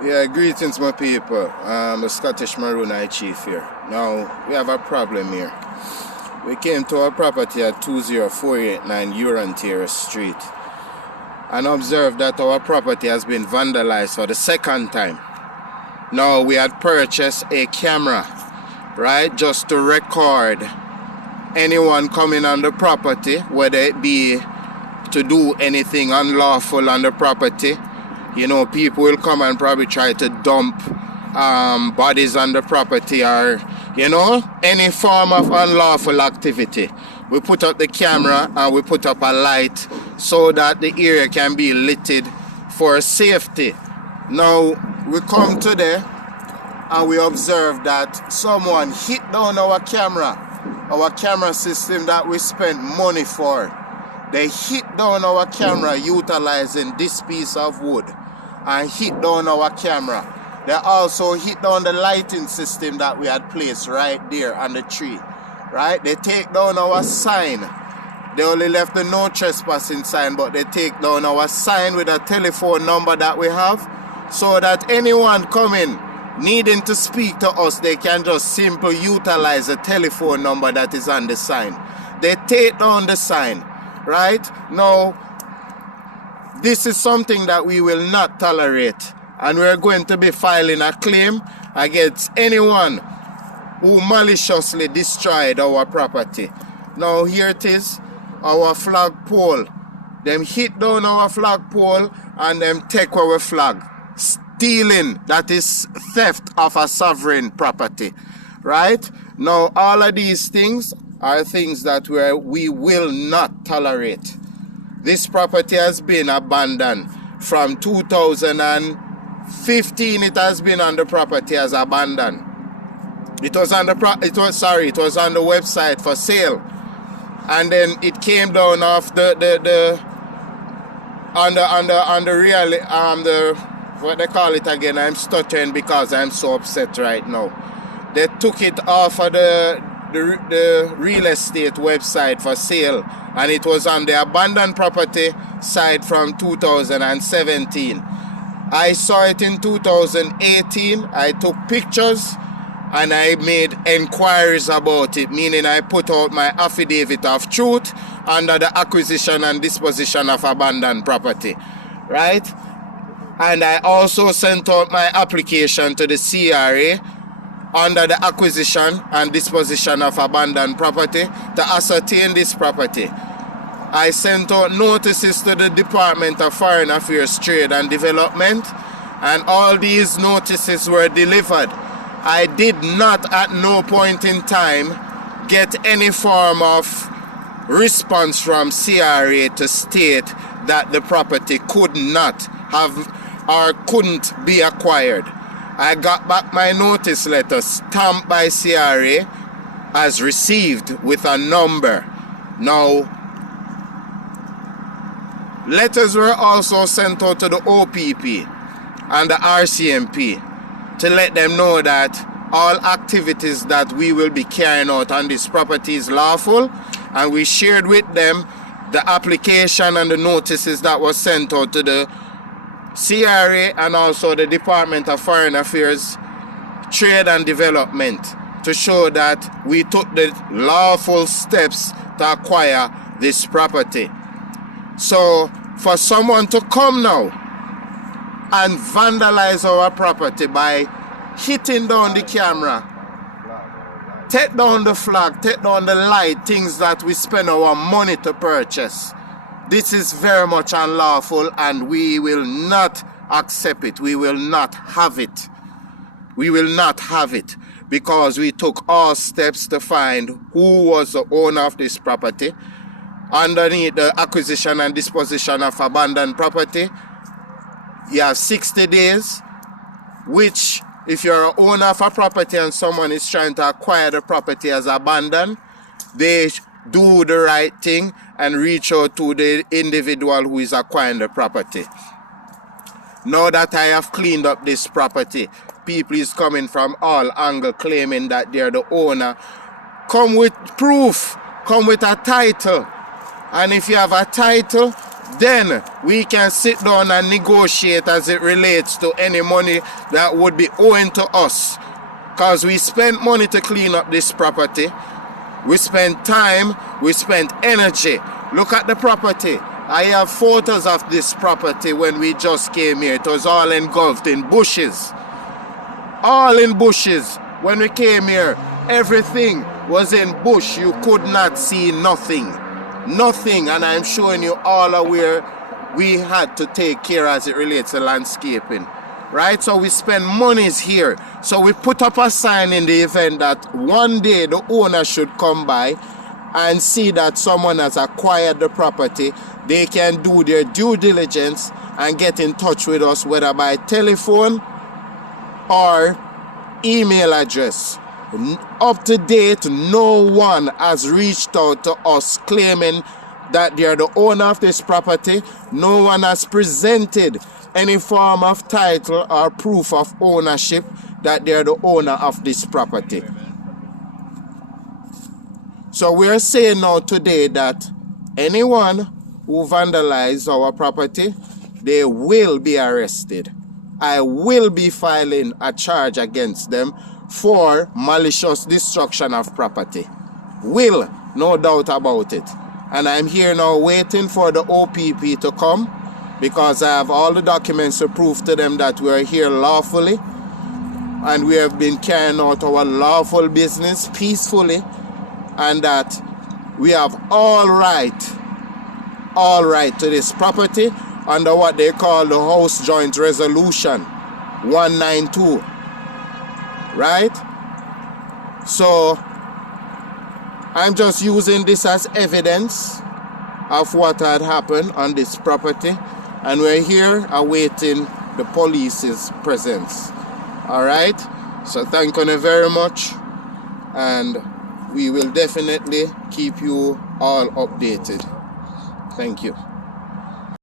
Yeah, greetings my people. The Scottish Maroon High Chief here. Now, we have a problem here. We came to our property at 20489 Huron Terrace Street and observed that our property has been vandalized for the second time. Now, we had purchased a camera, right, just to record anyone coming on the property, whether it be to do anything unlawful on the property. You know, people will come and probably try to dump bodies on the property, or, you know, any form of unlawful activity. We put up the camera and we put up a light so that the area can be lit for safety. Now, we come today and we observe that someone hit down our camera system that we spent money for. They hit down our camera utilizing this piece of wood and hit down our camera. They also hit down the lighting system that we had placed right there on the tree. Right? They take down our sign. They only left the no trespassing sign, but they take down our sign with a telephone number that we have, so that anyone coming needing to speak to us, they can just simply utilize the telephone number that is on the sign. They take down the sign. Right? Now, this is something that we will not tolerate, and we're going to be filing a claim against anyone who maliciously destroyed our property. Now, here it is, our flagpole. Them hit down our flagpole and them take our flag. Stealing, that is theft of a sovereign property. Right? Now, all of these things are things that we will not tolerate. This property has been abandoned from 2015. It has been on the property as abandoned. It was on the website for sale, and then it came down off the what they call it again. I'm stuttering because I'm so upset right now. They took it off of the real estate website for sale, and it was on the abandoned property side from 2017. I saw it in 2018. I took pictures and I made inquiries about it, meaning I put out my affidavit of truth under the acquisition and disposition of abandoned property, right? And I also sent out my application to the CRA under the acquisition and disposition of abandoned property to ascertain this property. I sent out notices to the Department of Foreign Affairs, Trade and Development, and all these notices were delivered. I did not at no point in time get any form of response from CRA to state that the property could not have or couldn't be acquired. I got back my notice letter stamped by CRA as received with a number. Now, letters were also sent out to the OPP and the RCMP to let them know that all activities that we will be carrying out on this property is lawful, and we shared with them the application and the notices that was sent out to the CRA and also the Department of Foreign Affairs, Trade and Development, to show that we took the lawful steps to acquire this property. So for someone to come now and vandalize our property by hitting down the camera, take down the flag, take down the light, things that we spend our money to purchase, this is very much unlawful, and we will not accept it. We will not have it. We will not have it, because we took all steps to find who was the owner of this property. Underneath the acquisition and disposition of abandoned property, you have 60 days, which if you're an owner of a property and someone is trying to acquire the property as abandoned, they do the right thing and reach out to the individual who is acquiring the property. Now that I have cleaned up this property, people is coming from all angles claiming that they're the owner. Come with proof, come with a title. And if you have a title, then we can sit down and negotiate as it relates to any money that would be owing to us. Because we spent money to clean up this property. We spent time, we spent energy. Look at the property. I have photos of this property when we just came here. It was all engulfed in bushes. All in bushes. When we came here, everything was in bush. You could not see nothing. Nothing. And I'm showing you all aware we had to take care as it relates to landscaping. Right? So we spend monies here. So we put up a sign in the event that one day the owner should come by and see that someone has acquired the property. They can do their due diligence and get in touch with us, whether by telephone or email address. Up to date, no one has reached out to us claiming that they are the owner of this property. No one has presented any form of title or proof of ownership that they are the owner of this property. So we are saying now today that anyone who vandalizes our property, they will be arrested. I will be filing a charge against them for malicious destruction of property. Will, no doubt about it. And I'm here now waiting for the OPP to come, because I have all the documents to prove to them that we are here lawfully and we have been carrying out our lawful business peacefully, and that we have all right to this property under what they call the House Joint Resolution 192. Right? So I'm just using this as evidence of what had happened on this property, and we're here awaiting the police's presence. Alright? So thank you very much, and we will definitely keep you all updated. Thank you.